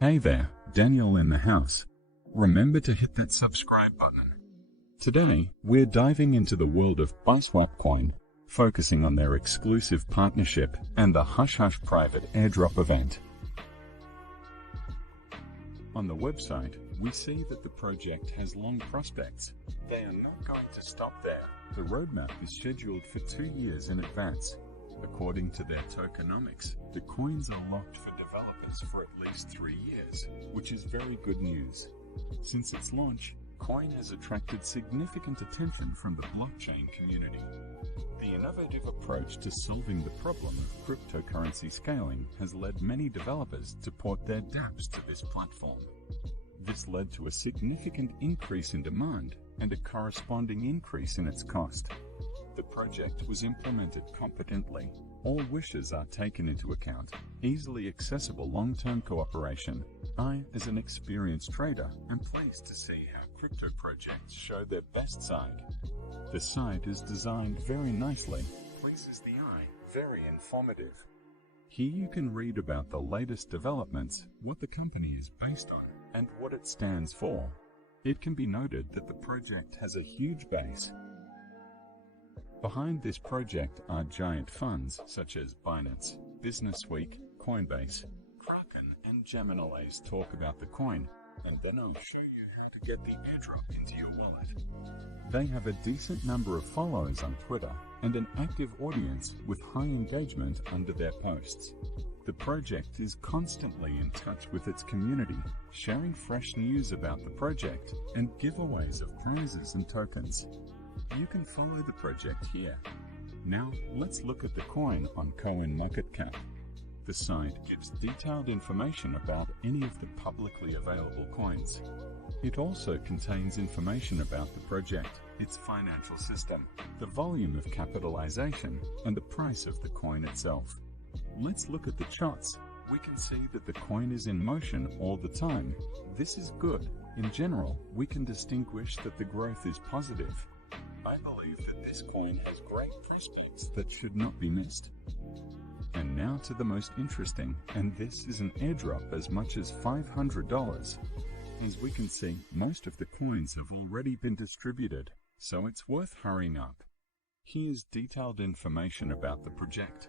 Hey there, Daniel in the house. Remember to hit that subscribe button. Today, we're diving into the world of Biswap coin, focusing on their exclusive partnership and the hush-hush private airdrop event. On the website, we see that the project has long prospects. They are not going to stop there. The roadmap is scheduled for 2 years in advance. According to their tokenomics, the coins are locked for developers for at least 3 years, which is very good news. Since its launch, coin has attracted significant attention from the blockchain community. The innovative approach to solving the problem of cryptocurrency scaling has led many developers to port their dApps to this platform. This led to a significant increase in demand and a corresponding increase in its cost. The project was implemented competently. All wishes are taken into account. Easily accessible long-term cooperation. I, as an experienced trader, am pleased to see how crypto projects show their best side. The site is designed very nicely, pleases the eye, very informative. Here you can read about the latest developments, what the company is based on, and what it stands for. It can be noted that the project has a huge base. Behind this project are giant funds such as Binance, Businessweek, Coinbase, Kraken, and Gemini's talk about the coin, and then I'll show you how to get the airdrop into your wallet. They have a decent number of followers on Twitter and an active audience with high engagement under their posts. The project is constantly in touch with its community, sharing fresh news about the project and giveaways of prizes and tokens. You can follow the project here. Now, let's look at the coin on CoinMarketCap. The site gives detailed information about any of the publicly available coins. It also contains information about the project, its financial system, the volume of capitalization, and the price of the coin itself. Let's look at the charts. We can see that the coin is in motion all the time. This is good. In general, we can distinguish that the growth is positive. I believe that this coin has great prospects that should not be missed. And now to the most interesting, and this is an airdrop as much as $500. As we can see, most of the coins have already been distributed, so it's worth hurrying up. Here's detailed information about the project.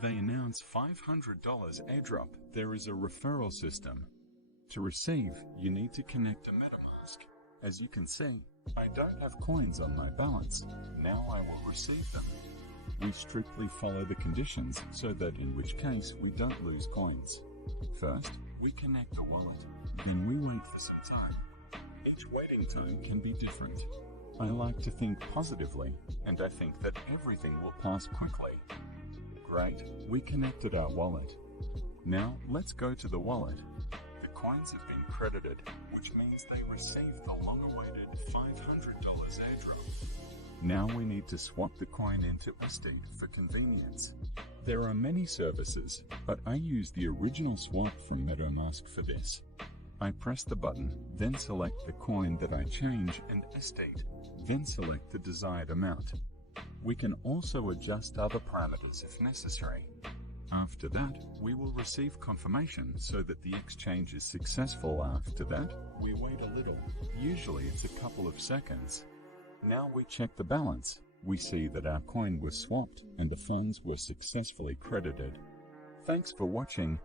They announce $500 airdrop. There is a referral system. To receive, you need to connect a metamask. As you can see, I don't have coins on my balance. Now I will receive them. We strictly follow the conditions so that in which case we don't lose coins. First, we connect the wallet. Then we wait for some time. Each waiting time can be different. I like to think positively, and I think that everything will pass quickly. Great, we connected our wallet. Now let's go to the wallet. The coins have been credited, which means they received the long-awaited $500 airdrop. Now we need to swap the coin into USD for convenience. There are many services, but I use the original swap from metamask for this. I press the button, then select the coin that I change and estate, then select the desired amount. We can also adjust other parameters if necessary. After that, we will receive confirmation so that the exchange is successful. After that, we wait a little. Usually it's a couple of seconds. Now we check the balance. We see that our coin was swapped and the funds were successfully credited. Thanks for watching.